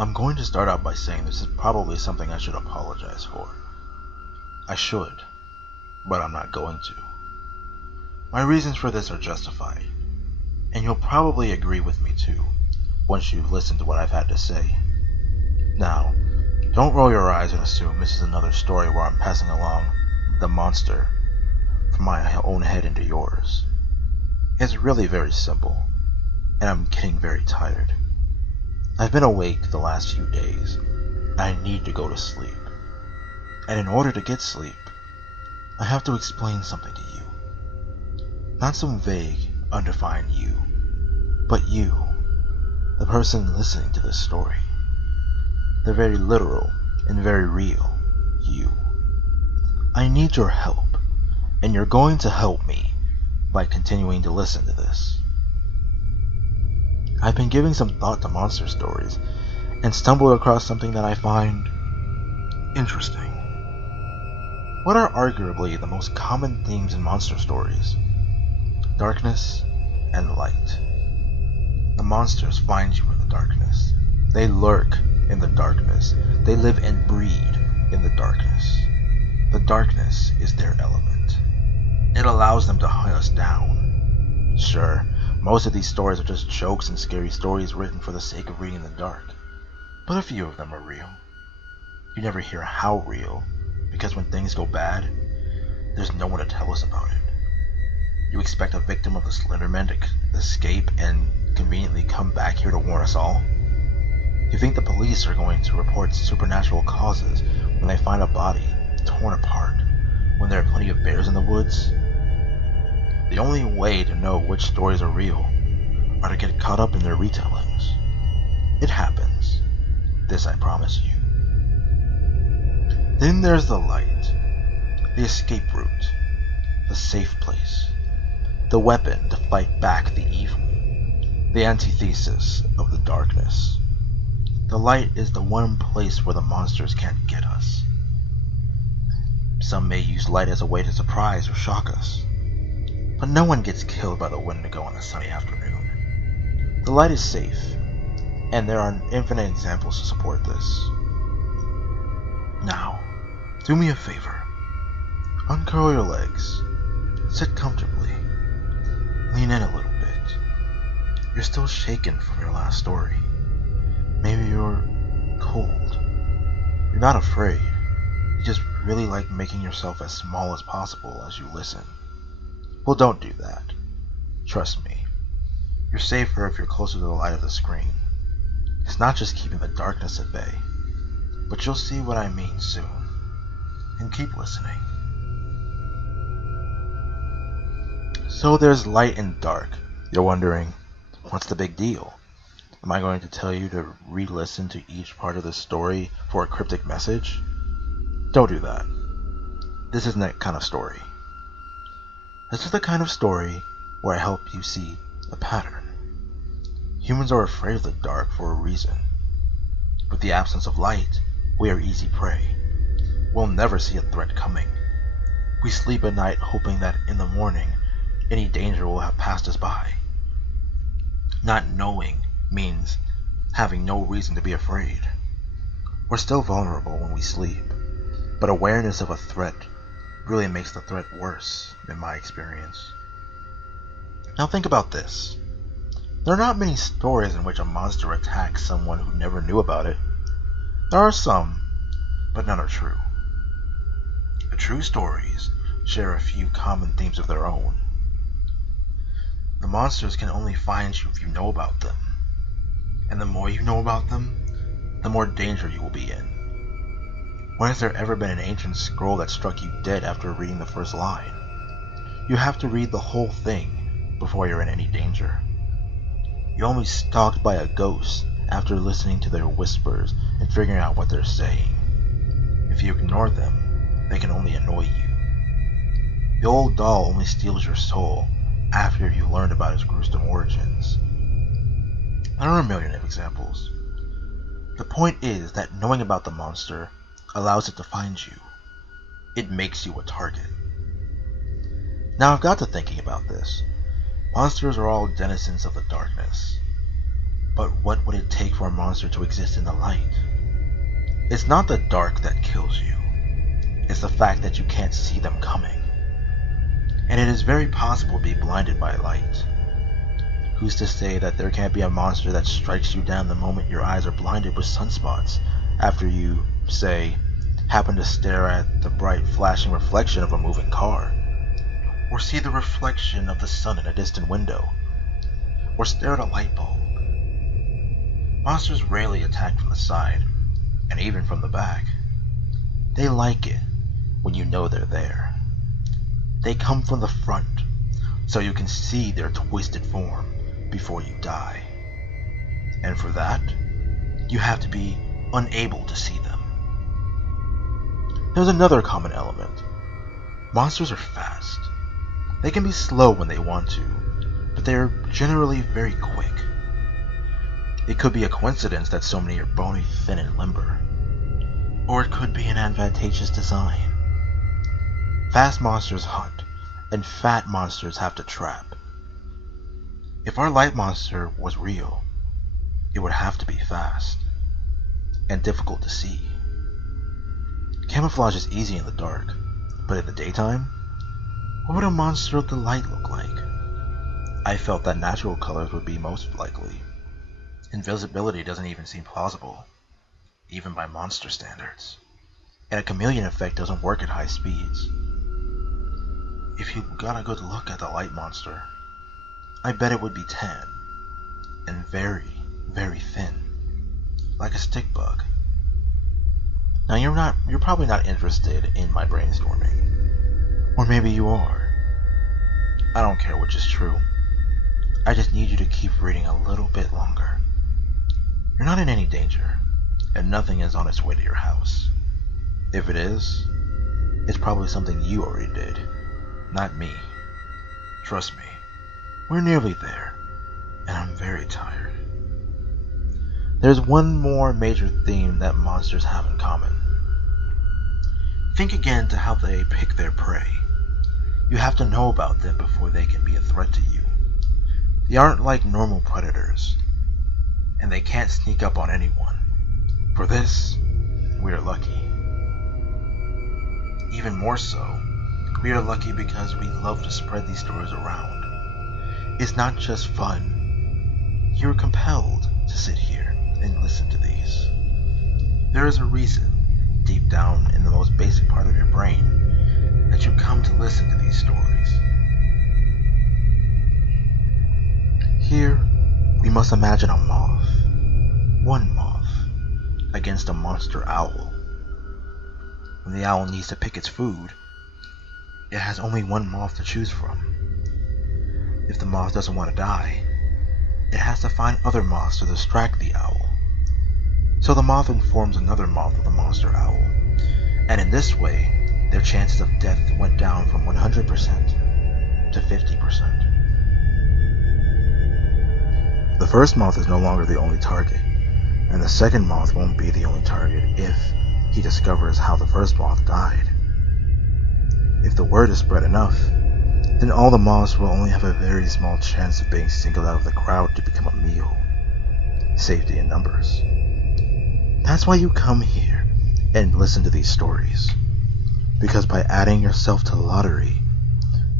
I'm going to start out by saying this is probably something I should apologize for. I should, but I'm not going to. My reasons for this are justified, and you'll probably agree with me too, once you've listened to what I've had to say. Now, don't roll your eyes and assume this is another story where I'm passing along the monster from my own head into yours. It's really very simple, and I'm getting very tired. I've been awake the last few days, and I need to go to sleep. And in order to get sleep, I have to explain something to you. Not some vague, undefined you, but you, the person listening to this story. The very literal and very real you. I need your help, and you're going to help me by continuing to listen to this. I've been giving some thought to monster stories and stumbled across something that I find interesting. What are arguably the most common themes in monster stories? Darkness and light. The monsters find you in the darkness. They lurk in the darkness. They live and breed in the darkness. The darkness is their element. It allows them to hunt us down. Sure, most of these stories are just jokes and scary stories written for the sake of reading in the dark, but a few of them are real. You never hear how real, because when things go bad, there's no one to tell us about it. You expect a victim of the Slenderman to escape and conveniently come back here to warn us all? You think the police are going to report supernatural causes when they find a body torn apart, when there are plenty of bears in the woods? The only way to know which stories are real are to get caught up in their retellings. It happens. This I promise you. Then there's the light, the escape route, the safe place, the weapon to fight back the evil, the antithesis of the darkness. The light is the one place where the monsters can't get us. Some may use light as a way to surprise or shock us, but no one gets killed by the Wendigo on a sunny afternoon. The light is safe, and there are infinite examples to support this. Now, do me a favor. Uncurl your legs. Sit comfortably. Lean in a little bit. You're still shaken from your last story. Maybe you're cold. You're not afraid. You just really like making yourself as small as possible as you listen. Well, don't do that. Trust me. You're safer if you're closer to the light of the screen. It's not just keeping the darkness at bay, but you'll see what I mean soon. And keep listening. So there's light and dark. You're wondering, what's the big deal? Am I going to tell you to re-listen to each part of the story for a cryptic message? Don't do that. This isn't that kind of story. This is the kind of story where I help you see a pattern. Humans are afraid of the dark for a reason. With the absence of light, we are easy prey. We'll never see a threat coming. We sleep at night hoping that in the morning, any danger will have passed us by. Not knowing means having no reason to be afraid. We're still vulnerable when we sleep, but awareness of a threat really makes the threat worse, in my experience. Now think about this. There are not many stories in which a monster attacks someone who never knew about it. There are some, but none are true. The true stories share a few common themes of their own. The monsters can only find you if you know about them. And the more you know about them, the more danger you will be in. When has there ever been an ancient scroll that struck you dead after reading the first line? You have to read the whole thing before you're in any danger. You're only stalked by a ghost after listening to their whispers and figuring out what they're saying. If you ignore them, they can only annoy you. The old doll only steals your soul after you've learned about its gruesome origins. There are a million of examples. The point is that knowing about the monster allows it to find you. It makes you a target. Now I've got to thinking about this. Monsters are all denizens of the darkness. But what would it take for a monster to exist in the light? It's not the dark that kills you. It's the fact that you can't see them coming. And it is very possible to be blinded by light. Who's to say that there can't be a monster that strikes you down the moment your eyes are blinded with sunspots after you, say, happen to stare at the bright flashing reflection of a moving car, or see the reflection of the sun in a distant window, or stare at a light bulb. Monsters rarely attack from the side, and even from the back. They like it when you know they're there. They come from the front, so you can see their twisted form before you die. And for that, you have to be unable to see them. There's another common element. Monsters are fast. They can be slow when they want to, but they are generally very quick. It could be a coincidence that so many are bony, thin, and limber. Or it could be an advantageous design. Fast monsters hunt, and fat monsters have to trap. If our light monster was real, it would have to be fast, and difficult to see. Camouflage is easy in the dark, but in the daytime, what would a monster of the light look like? I felt that natural colors would be most likely. Invisibility doesn't even seem plausible, even by monster standards. And a chameleon effect doesn't work at high speeds. If you got a good look at the light monster, I bet it would be tan, and very, very thin, like a stick bug. Now you're probably not interested in my brainstorming. Or maybe you are. I don't care which is true. I just need you to keep reading a little bit longer. You're not in any danger, and nothing is on its way to your house. If it is, it's probably something you already did, not me. Trust me, we're nearly there, and I'm very tired. There's one more major theme that monsters have in common. Think again to how they pick their prey. You have to know about them before they can be a threat to you. They aren't like normal predators, and they can't sneak up on anyone. For this, we are lucky. Even more so, we are lucky because we love to spread these stories around. It's not just fun. You're compelled to sit here and listen to these. There is a reason, deep down in the most basic part of your brain, that you come to listen to these stories. Here, we must imagine a moth, one moth, against a monster owl. When the owl needs to pick its food, it has only one moth to choose from. If the moth doesn't want to die, it has to find other moths to distract the owl. So the moth informs another moth of the monster owl, and in this way, their chances of death went down from 100% to 50%. The first moth is no longer the only target, and the second moth won't be the only target if he discovers how the first moth died. If the word is spread enough, then all the moths will only have a very small chance of being singled out of the crowd to become a meal. Safety in numbers. That's why you come here and listen to these stories, because by adding yourself to the lottery,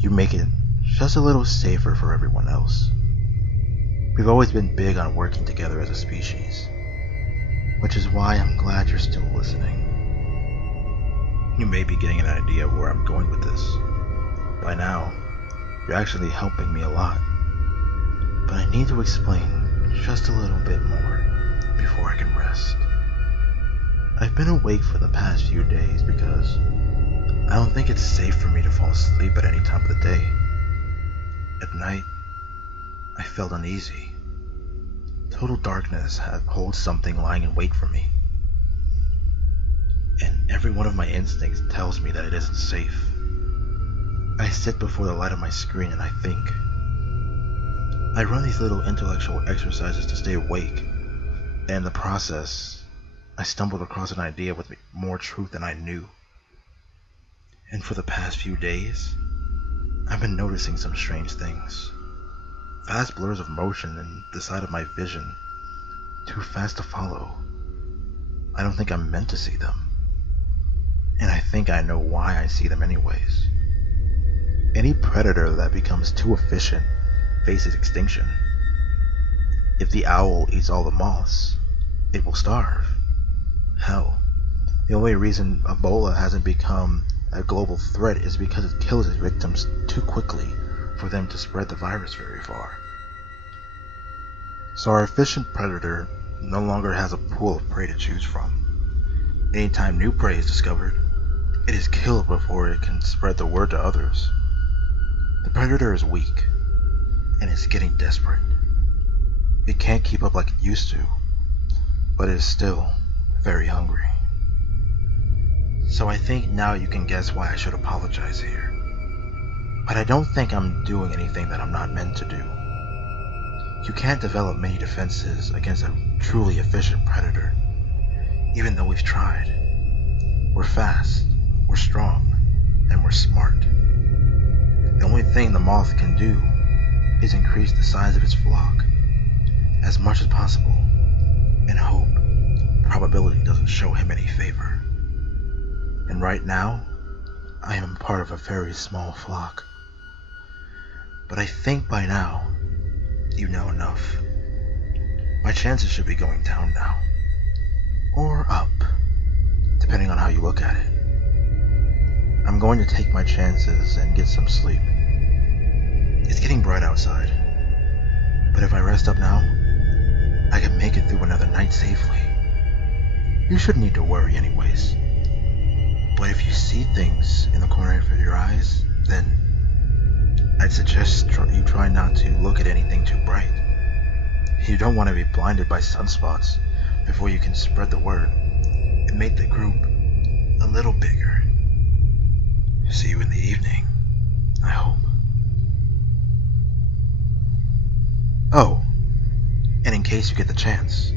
you make it just a little safer for everyone else. We've always been big on working together as a species, which is why I'm glad you're still listening. You may be getting an idea of where I'm going with this. By now, you're actually helping me a lot. But I need to explain just a little bit more before I can rest. I've been awake for the past few days because I don't think it's safe for me to fall asleep at any time of the day. At night, I felt uneasy. Total darkness holds something lying in wait for me. And every one of my instincts tells me that it isn't safe. I sit before the light of my screen and I think. I run these little intellectual exercises to stay awake, and in the process, I stumbled across an idea with more truth than I knew. And for the past few days, I've been noticing some strange things. Fast blurs of motion in the side of my vision too fast to follow. I don't think I'm meant to see them. And I think I know why I see them anyways. Any predator that becomes too efficient faces extinction. If the owl eats all the moths, it will starve. Hell, the only reason Ebola hasn't become a global threat is because it kills its victims too quickly for them to spread the virus very far. So our efficient predator no longer has a pool of prey to choose from. Anytime new prey is discovered, it is killed before it can spread the word to others. The predator is weak, and it's getting desperate. It can't keep up like it used to, but it is still very hungry. So I think now you can guess why I should apologize here. But I don't think I'm doing anything that I'm not meant to do. You can't develop many defenses against a truly efficient predator, even though we've tried. We're fast, we're strong, and we're smart. The only thing the moth can do is increase the size of its flock as much as possible and hope probability doesn't show him any favor. And right now, I am part of a very small flock. But I think by now, you know enough. My chances should be going down now. Or up, depending on how you look at it. I'm going to take my chances and get some sleep. It's getting bright outside, but if I rest up now, I can make it through another night safely. You shouldn't need to worry anyways. But if you see things in the corner of your eyes, then I'd suggest you try not to look at anything too bright. You don't want to be blinded by sunspots before you can spread the word and make the group a little bigger. See you in the evening, I hope. Oh, and in case you get the chance,